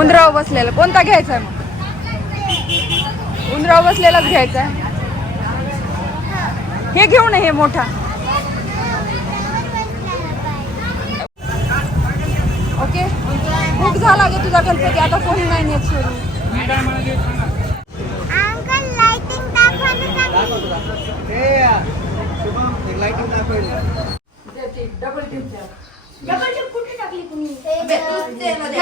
उंदराव बसलेला. कोणता घ्यायचा आहे मग? उंदराव बसलेलाच घ्यायचा आहे. हे घेऊ ना हे मोठा. ओके? खूप झाला गे तुझा गणपती. आता कोणी नाही नेत सुरू अंकल लाइटिंग दाखवायला सांगितली डबल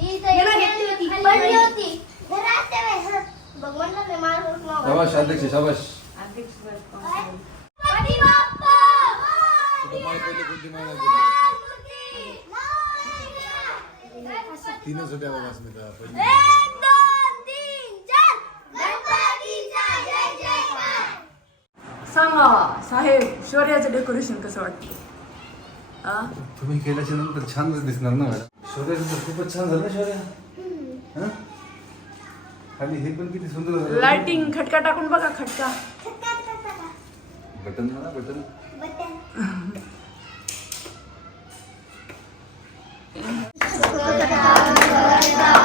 टिप डबल टिप कुठे टाकली तुम्ही पडली होती घरात ठेवा, हं. बघ म्हणलं मी मारून नाव. शाबाश अध्यक्ष शाबाश गणपती बाप्पा! कुठं माळ पडली कोणती माळ नाही गणपती! तीनच होत्या बाबा अस्मिता पहिली एक, दोन, तीन, चार. गणपतीचा जय जयकार. सांगा साहेब शौर्याचं डेकोरेशन कसं वाटतं? तुम्ही केल्याच्या नंतर छान दिसणार ना मॅडम. शौर्याचं तर खूपच छान झालं ना शौर्य. हं? खाली हे पण किती सुंदर झालं. लाइटिंग खटका टाकून बघा खटका. खटका, खटका, खटका. बटन म्हणा बटन.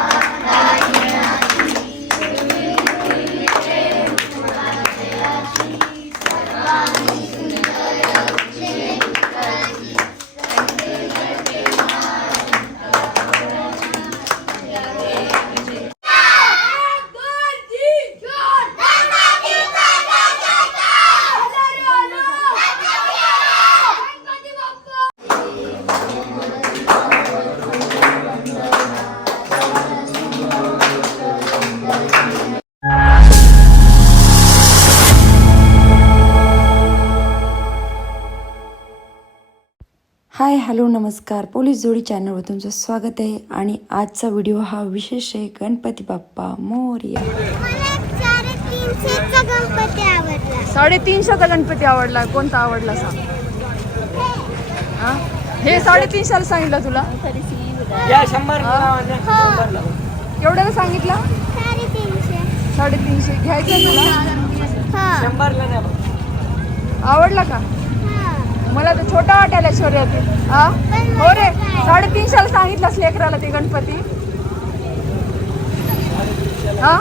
हाय हॅलो नमस्कार. पोलीस जोडी चॅनलवर तुमचं स्वागत आहे आणि आजचा व्हिडिओ हा विशेष आहे गणपती बाप्पा मोरया. साडेतीनशेचा गणपती आवडला. साडेतीनशेचा गणपती आवडला. कोणता आवडला सांग. हा? हे साडेतीनशेला सांगितलं तुला? हा? केवढ्याला सांगितलं? साडेतीनशे. घ्यायचं तुला? हा. आवडला का? मला तर छोटा वाटायला शौर्य ते हा हो रे साडेतीनशेला सांगितलंस लेकराला ते गणपती. हा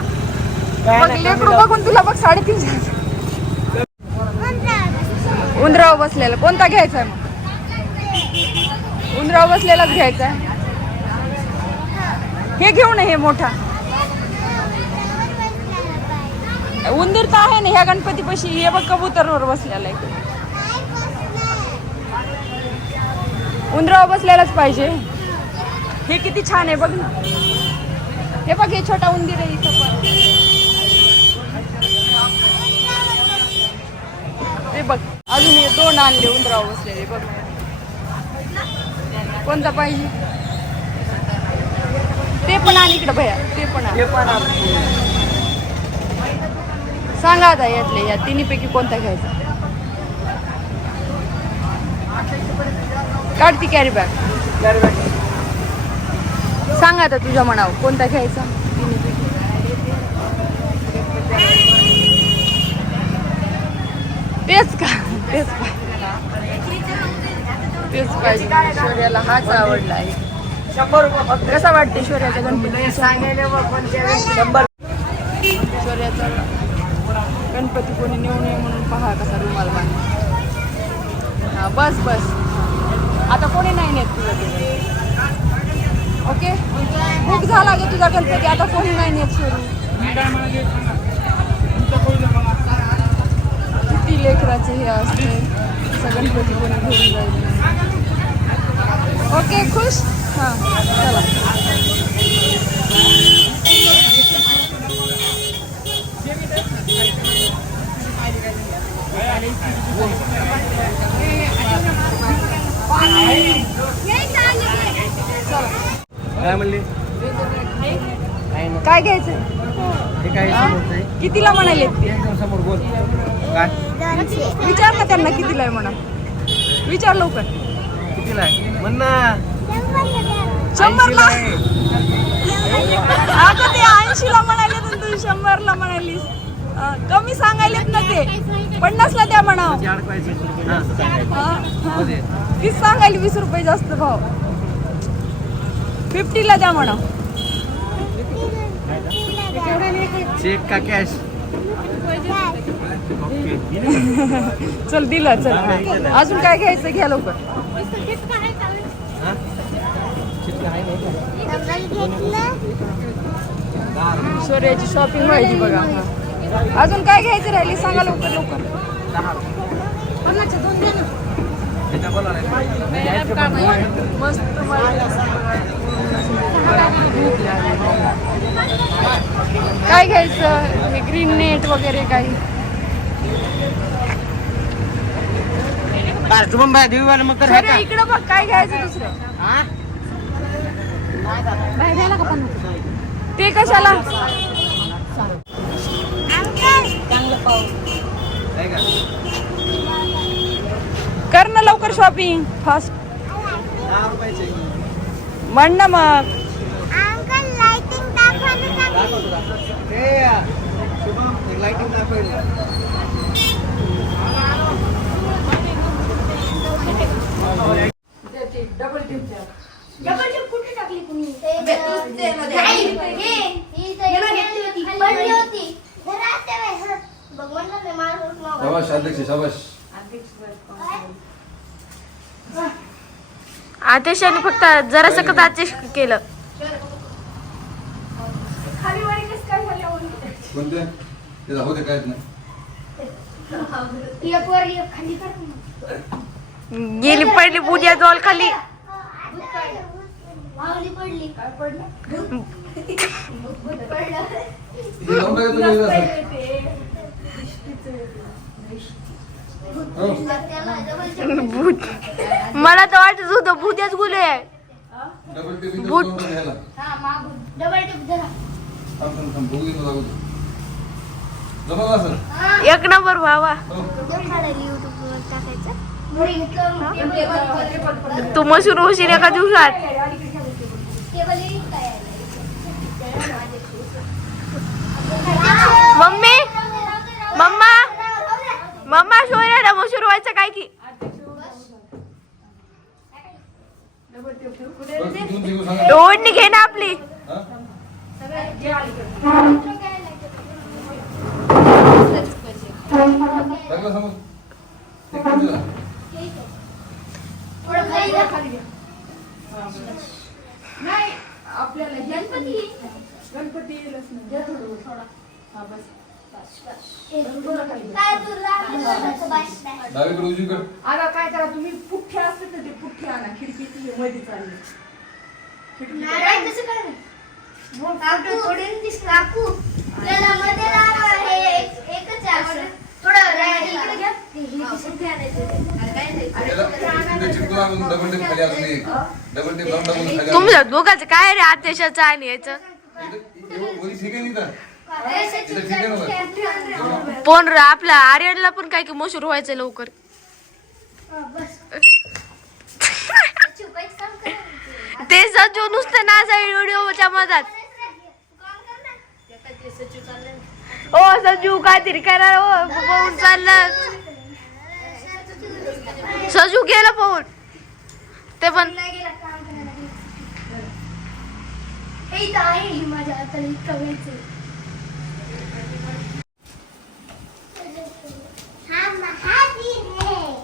बघ लेकरू बघून तुला बघ साडेतीनशे. उंदराव बसलेला. कोणता घ्यायचा आहे मग? उंदराव बसलेलाच घ्यायचा आहे हे घेऊ ना हे मोठा. उंदीर तर आहे ना ह्या गणपती पशी हे बघ कबूतरवर बसलेला आहे. उंदराव बसलेलाच पाहिजे. हे किती छान आहे बघ ना. हे बघ हे छोटा उंदीर आहे इथं पण. ते बघ अजून हे दोन आणले उंदराव बसलेले बघ. कोणता पाहिजे? ते पण आण इकडं भया ते पण सांगा आता यातले या तिन्हीपैकी कोणता घ्यायचा? काढ ती कॅरी बॅग सांग आता तुझ्या मनावर कोणता घ्यायचा? तेच का? तेच तेच पाहिजे. शौर्याला हाच आवडला आहे. कसा वाटते शौर्याचा गणपती शंभर. शौर्याचा गणपती कोणी नेऊ नये म्हणून पहा कसा रुमाल बांधला. हा बस बस. आता कोणी नाही नेत तुझं ते. ओके? खूप झाला गे तुझा गणपती आता कोणी नाही नेत सुरू किती लेकराचं हे असते. गणपती कोणी घेऊन जाईल ओके खुश? हां चला. काय म्हणले? काय घ्यायचं? कितीला म्हणाले? समोर बोल. काय? विचार ना त्यांना कितीला आहे म्हणा. विचार लवकर. कितीला आहे? म्हण ना. शंभरला? 80 ला आहे. अगं ते ऐंशीला म्हणाले तर तू शंभरला म्हणालीस. कमी सांगायलेत ना ते. पन्नासला द्या म्हणाव. तीच सांगायला वीस रुपये जास्त भाव. फिफ्टीला द्या म्हणाव चेक का कॅश चल दिलं चल. अजून काय घ्यायचं? घ्या लवकर. हा? शौर्याची शॉपिंग व्हायची बघा. अजून काय घ्यायचं राहिली? सांगा लवकर लवकर. दहा त्याच्या बोला नाही. मस्त काय घ्यायचं? ग्रीन नेट वगैरे काही? है इकडं बघ काय घ्यायचं दुसरं. हा? ते कशाला? आहे का? लवकर शॉपिंग फास्ट म्हण ना मग. शाबाश अध्यक्ष शाबाश आदेशाने फक्त जरा सकत आदेश केलं. गेली पडली पूजा जवळ खाली. पडलं. भूत. मला तर वाटत होतं भूत्याच गुले. हा हा. एक नंबर व्हावा हो. तू मसूर होशील एका दिवसात. काय मम्मी? मम्मा मम्मा शोयला मसूर व्हायचं काय की. ओढणी घे ना आपली समज. ते किती झालं? थोडं खाली घ्या. गणपती गणपती काय तुला बस, बस. डावीकडे उजवीकडे आता काय करा तुम्ही पुठ्ठे असते तर ते पुठ्ठे आणा खिडकीची मध्ये चालली नाही, तसं काय नाही. काकू काकू त्याला मध्ये लावा, हे एक- एकच आहे असं. थोडं रा- इकडे घ्या. हे किती आणायचं. ते? त्याला तिथे चिटकून आणून डबल टेप खाली अजून एक डबल टेप लावून टाकून खाली तुमच्या दोघांचं काय रे आदेशाचं आणि याचं? पण रे आपल्या आर्यनला पण काय की मसूर व्हायचं लवकर. ते सचू नुसतं ना व्हिडिओच्या मधात. ओ सजू काहीतरी करा पाहून चाललं सजू गेलं पाहून ते पण माझ्या हाताला इतकं वेळचं. हा महावीर आहे.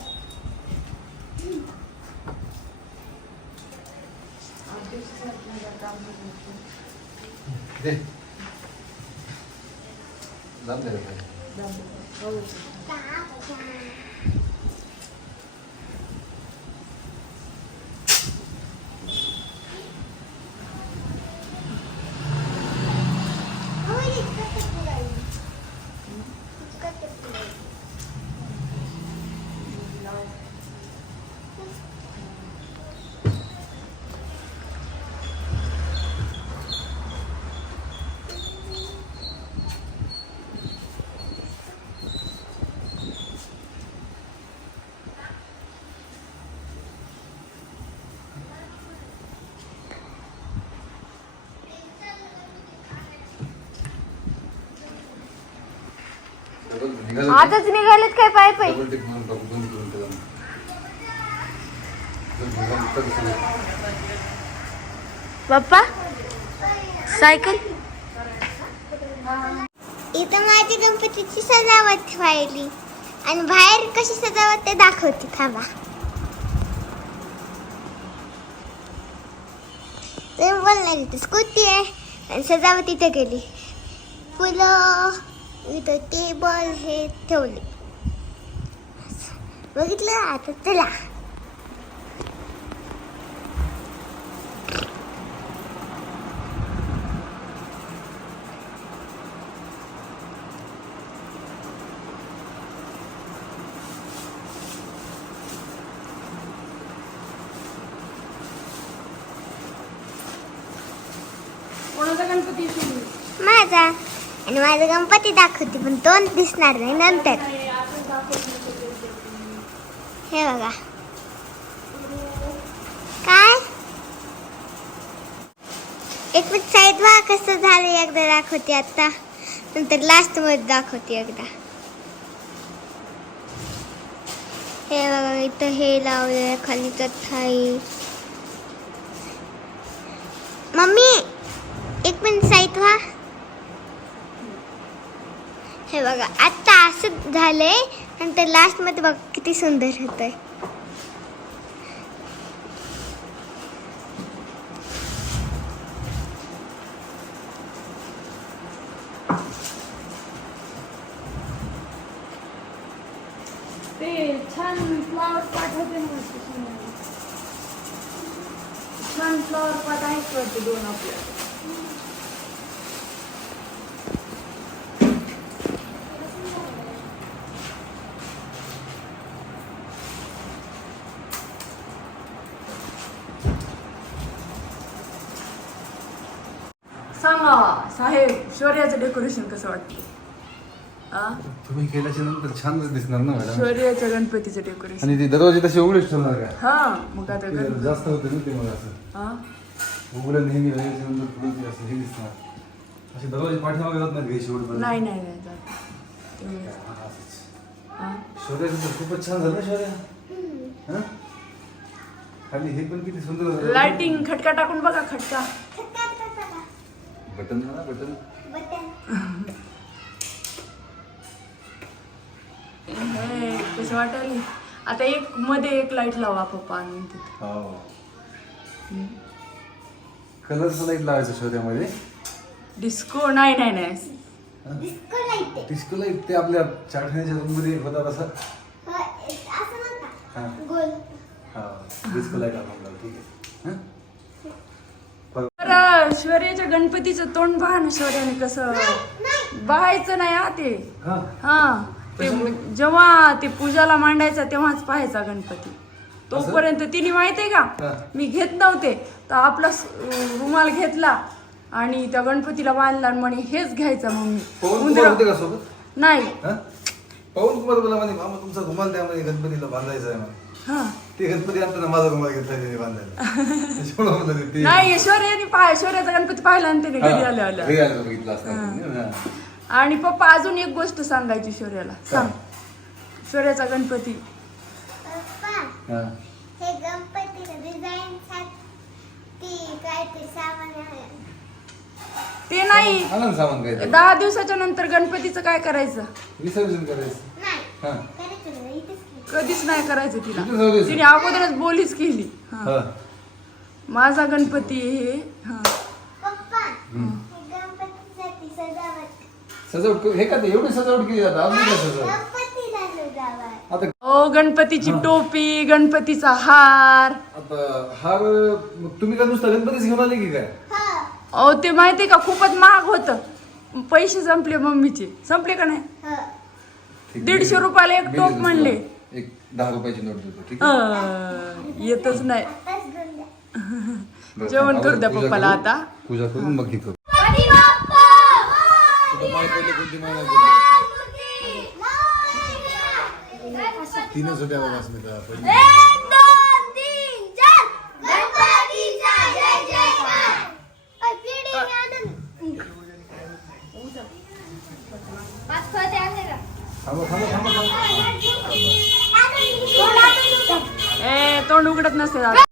दे लांब दे रे बाई. होय, इतकं ते पुराई. इतकं ते पुराई. आताच निघालेत काय पाय पाय. पप्पा? सायकल? इथं माझी गणपतीची सजावट व्हायली. आणि बाहेर कशी सजावट ते दाखवते थांबा. बोलणार इथं स्कूटी आहे. आणि सजावट इथं गेली फुलं. इथं टेबल हे ठेवले. बघितलं आता? चला. माझा. आणि माझा गणपती दाखवते पण दोन दिसणार नाही नंतर. हे बघा. काय? एक मिनिट साईड बघा कसं झालं एकदा दाखवते आता. नंतर लास्टमध्ये दाखवते एकदा. हे बघा इथं हे लावलं खाली थाई मम्मी एक मिनिट साईड व्हा हे बघा आता असं झालंय आणि ते लास्टमध्ये बघ किती सुंदर होतंय. सांगा साहेब शौर्याचं डेकोरेशन कसं वाटतं तुम्ही केल्याच्यानंतर छानच दिसणार ना मॅडम शौर्याच्या गणपतीचं डेकोरेशन आणि ते दरवाजे तसे उघडेच ठेवणार का? हा मग आता ते गणपती. जास्त होते ना ते मला असं. हा उघडं नेहमी राहायच्या नंतर पुढे ते असं हे दिसणार. असे दरवाजे पाठीमागे जात नाही शेवट नाही नाही नाही जात. ते- हा? शौर्याचं तर खूपच छान झालं ना शौर्य. हं? आणि हे पण किती सुंदर लाइटिंग खटका टाकून बघा खटका. बटन ना बटन हे, कसं वाटायला? आता एक मध्ये एक लाइट लावा पप्पा आणून तिथे हो. कलरचं लाइट लावायचं शौर्यामध्ये डिस्को नाही नाही नाही. डिस्को लाइट डिस्को लाइट ते आपल्या चारठाण्याच्या रूममध्ये होता तसा असं हा. गोल. हा. ठीक आहे. हं? शौर्याच्या गणपतीचं तोंड बघा ना शौर्याने कसं. बघायचं नाही हा ते. हा? हा ते जेव्हा ते पूजाला मांडायचा तेव्हाच पाहायचा गणपती. तोपर्यंत तिने माहितीये हा. का? मी घेत नव्हते. तर आपला स- रुमाल घेतला आणि त्या गणपतीला बांधला आणि म्हणे हेच घ्यायचं मम्मी. पवन कुमार उंदरा- होते का सोबत? नाही. हं? पवन कुमार बोला म्हणे मामा तुमचा रुमाल म्हणे गणपतीला बांधायचा आहे म्हणे. हा. ते गणपती आणताना माझा रुमाल घेतला त्याने बांधायला. त्याच्यामुळे म्हणलं ते- ते नाही पाय शौर्याचा गणपती पाहिला आणि त्याने घरी आल्या आल्या. घरी आलं बघितलं असतं. आणि पप्पा अजून एक गोष्ट सांगायची शौर्याला सांग. शौर्याचा गणपती. पप्पा हा. हे गणपतीला डिझाईन ती काय ते सामान आहे. ते नाही. आणा ना सामान काय ते. दहा दिवसाच्या नंतर गणपतीचं काय करायचं? विसर्जन करायचं. नाही. हा. कधीच नाही करायचं तिला. तिने अगोदरच बोलीच केली. हा. हा. माझा गणपती हे. हा. पप्पा गणपतीसाठी सजावट. सजावट करू- का ते एवढी सजावट केली जाते? अजून काय सजावट? गणपतीला सजावट. आता ओ गणपतीची टोपी गणपतीचा हार. आता हार मग तुम्ही काय नुसतं गणपतीच घेऊन आले की काय? हा. अहो ते माहितीये का? खूपच महाग होत. पैसे संपले मम्मीचे. संपले का नाही? हा. ठीक आहे. दीडशे रुपयाला एक मी टोप देतो म्हणले. एक दहा रुपयाची नोट देतो ठीक आहे अं, येतच नाही. बरं, जेवण करू द्या पूजा पप्पाला करू. आता. पूजा करून मग हे करू कोणती! तीनच होत्या बाबा अस्मिता पहिली ए तोंड उघडत नसते आता.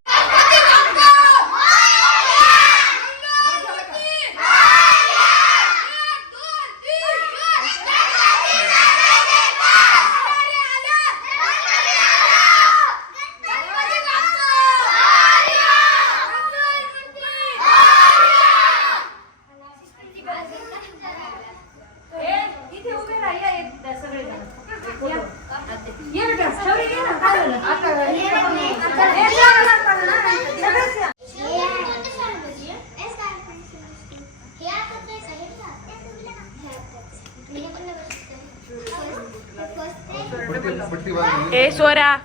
ते पट्टी बांधली ए सोऱ्या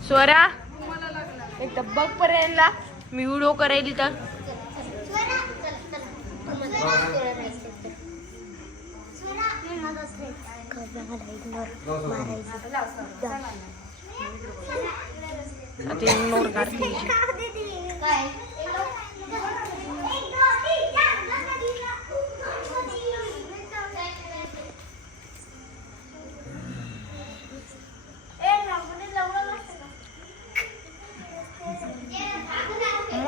स्वरा बांधल्यामुळे एक तर बघ पर्यंत मी व्हिडिओ करायली तर. इग्नोर करते मुलीला कोण लावायला आता जाऊ काय म्हणलं, जाऊ. ए मुलं बाहेर या. फक्त तू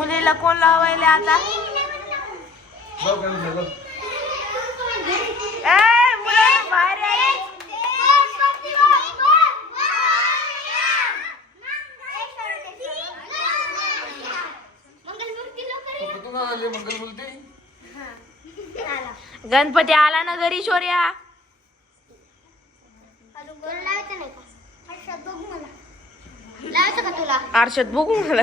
ना आली मंगल बोलते गणपती आला ना घरी शौर्या? लावायचं का? तुला? आरशात बघू मला.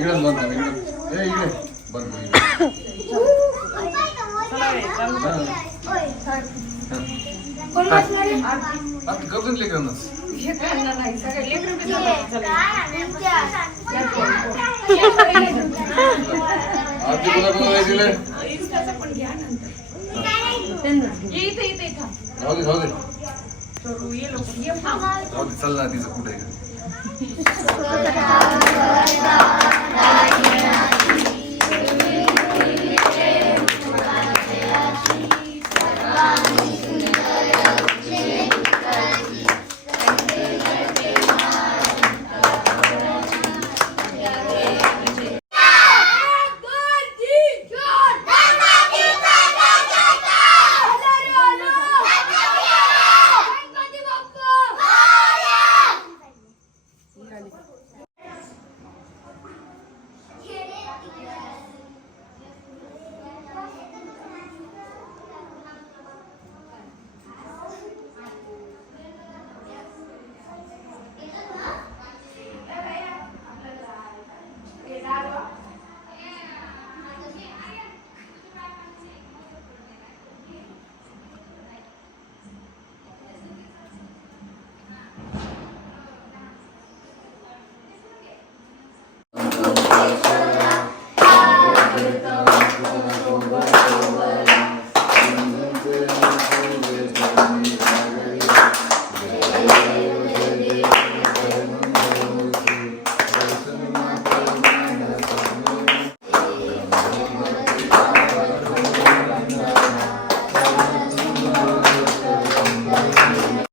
इकडे बंद कर, इकडे. ए इकडे. बंद इकडे. आपण लेकरांनाच आधी तुला कोणाला दिलं जाऊ दे जाऊ दे. जाऊ दे चल ना तिचं कुठे आहे?